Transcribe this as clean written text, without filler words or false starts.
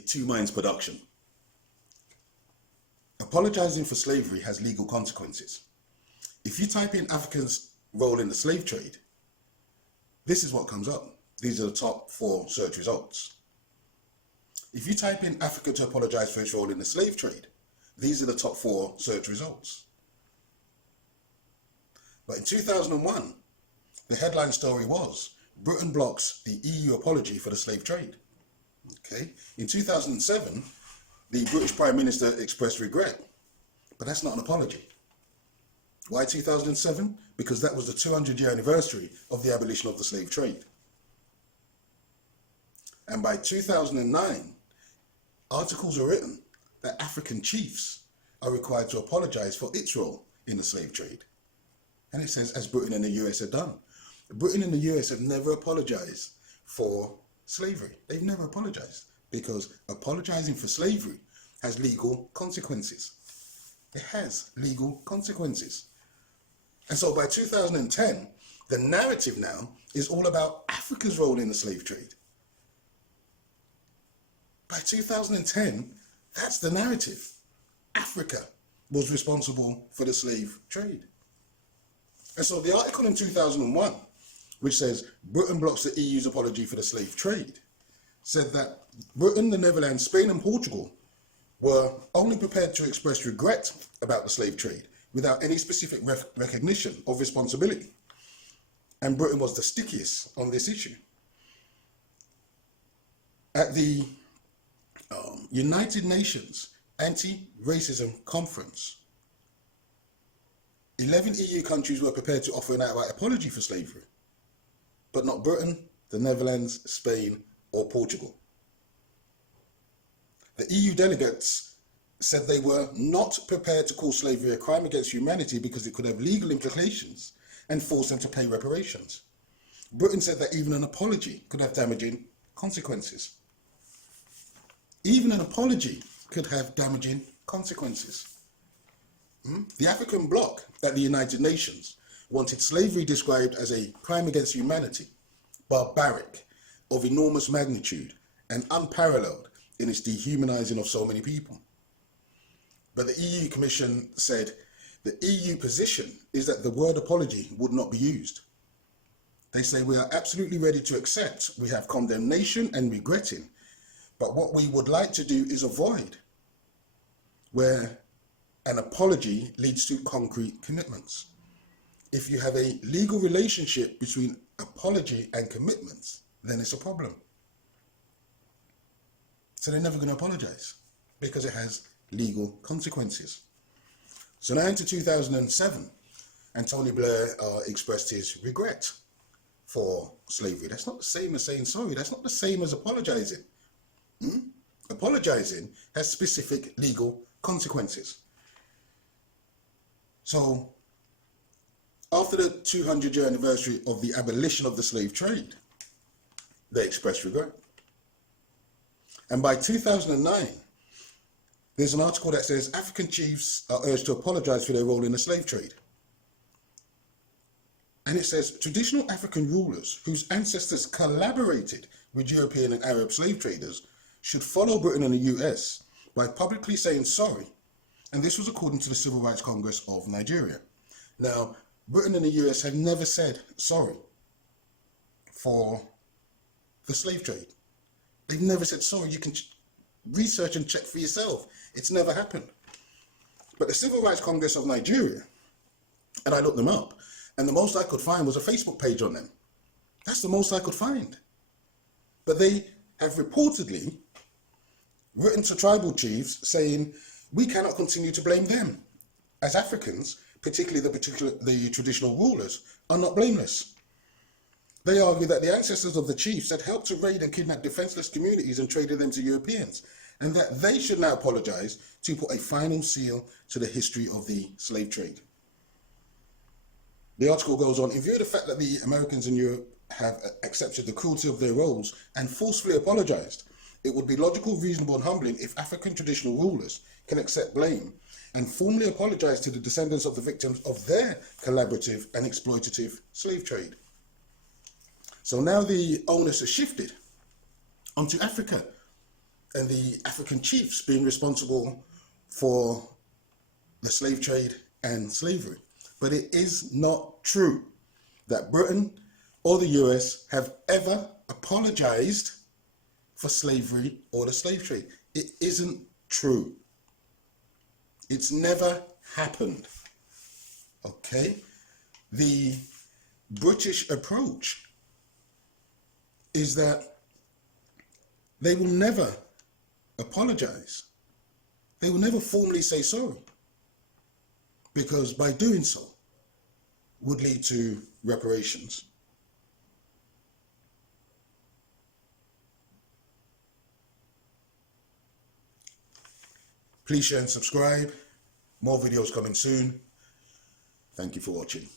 a Two Minds production. Apologizing for slavery has legal consequences. If you type in Africans' role in the slave trade, this is what comes up. These are the top 4 search results. If you type in Africa to apologize for its role in the slave trade, these are the top 4 search results. But in 2001, the headline story was, Britain blocks the EU apology for the slave trade. Okay. In 2007, the British Prime Minister expressed regret, but that's not an apology. Why 2007? Because that was the 200-year anniversary of the abolition of the slave trade. And by 2009, articles are written that African chiefs are required to apologize for its role in the slave trade. And it says, as Britain and the US have done. Britain and the US have never apologized for slavery. They've never apologized because apologizing for slavery has legal consequences. It has legal consequences. And so by 2010, the narrative now is all about Africa's role in the slave trade. By 2010, that's the narrative. Africa was responsible for the slave trade. And so the article in 2001, which says Britain blocks the EU's apology for the slave trade, said that Britain, the Netherlands, Spain and Portugal were only prepared to express regret about the slave trade without any specific recognition of responsibility. And Britain was the stickiest on this issue. At the United Nations Anti-Racism Conference, 11 EU countries were prepared to offer an outright apology for slavery, but not Britain, the Netherlands, Spain, or Portugal. The EU delegates said they were not prepared to call slavery a crime against humanity because it could have legal implications and force them to pay reparations. Britain said that even an apology could have damaging consequences. Even an apology could have damaging consequences. The African bloc at the United Nations wanted slavery described as a crime against humanity, barbaric, of enormous magnitude, and unparalleled in its dehumanizing of so many people. But the EU Commission said the EU position is that the word apology would not be used. They say we are absolutely ready to accept we have condemnation and regretting, but what we would like to do is avoid where an apology leads to concrete commitments. If you have a legal relationship between apology and commitments, then it's a problem. So they're never going to apologize because it has legal consequences. So now into 2007, and Tony Blair expressed his regret for slavery. That's not the same as saying sorry. That's not the same as apologizing. Apologizing has specific legal consequences. So after the 200-year anniversary of the abolition of the slave trade, they expressed regret. And by 2009, there's an article that says African chiefs are urged to apologize for their role in the slave trade. And it says traditional African rulers whose ancestors collaborated with European and Arab slave traders should follow Britain and the US by publicly saying sorry. And this was according to the Civil Rights Congress of Nigeria. Now, Britain and the US have never said sorry for the slave trade. They've never said sorry. You can research and check for yourself. It's never happened. But the Civil Rights Congress of Nigeria, and I looked them up, and the most I could find was a Facebook page on them. That's the most I could find. But they have reportedly written to tribal chiefs saying, we cannot continue to blame them, as Africans, particularly the traditional rulers, are not blameless. They argue that the ancestors of the chiefs had helped to raid and kidnap defenseless communities and traded them to Europeans, and that they should now apologize to put a final seal to the history of the slave trade. The article goes on, in view of the fact that the Americans in Europe have accepted the cruelty of their roles and forcefully apologized, it would be logical, reasonable and humbling if African traditional rulers can accept blame and formally apologize to the descendants of the victims of their collaborative and exploitative slave trade. So now the onus has shifted onto Africa and the African chiefs being responsible for the slave trade and slavery. But it is not true that Britain or the US have ever apologized for slavery or the slave trade. It isn't true. It's never happened. Okay? The British approach is that they will never apologize. They will never formally say sorry, because by doing so would lead to reparations. Please share and subscribe. More videos coming soon. Thank you for watching.